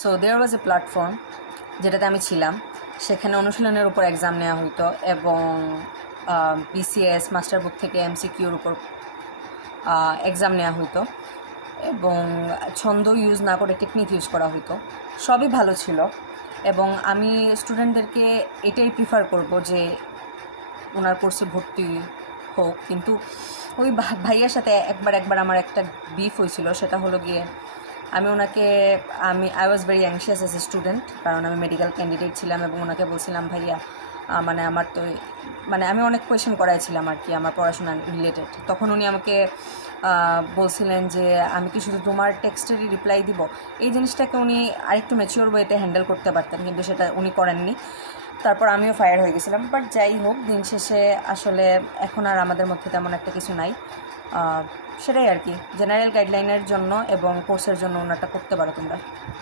So there was A platform যেটাতে আমি ছিলাম, সেখানে অনুশীলনের উপর এক্সাম নেওয়া হতো এবং বিসিএস মাস্টার বুক থেকে এমসিকিউর উপর এক্সাম নেওয়া হতো এবং ছন্দ ইউজ না করে টেকনিক ইউজ করা হতো। সবই ভালো ছিল এবং আমি স্টুডেন্টদেরকে এটাই প্রিফার করব যে ওনার কোর্সে ভর্তি হোক। কিন্তু ওই ভাইয়ার সাথে একবার আমার একটা বিফ হয়েছিল, সেটা হলো গিয়ে I was very anxious as a student, কারণ আমি মেডিকেল ক্যান্ডিডেট ছিলাম এবং ওনাকে বলছিলাম ভাইয়া আমি অনেক কোয়েশ্চেন করাইছিলাম আর কি আমার পড়াশোনা রিলেটেড। তখন উনি আমাকে বলছিলেন যে আমি কি শুধু তোমার টেক্সটেরই রিপ্লাই দিব। এই জিনিসটাকে উনি আরেকটু ম্যাচিওর ওয়েতে হ্যান্ডেল করতে পারতেন, কিন্তু সেটা উনি করেননি। তারপর আমিও ফায়ার হয়ে গেছিলাম। বাট যাই হোক, দিন শেষে আসলে এখন আর আমাদের মধ্যে তেমন একটা কিছু নাই। সেটাই আর কি, জেনারেল গাইডলাইনের জন্য এবং কোর্সের জন্য ওনারটা করতে পারো তোমরা।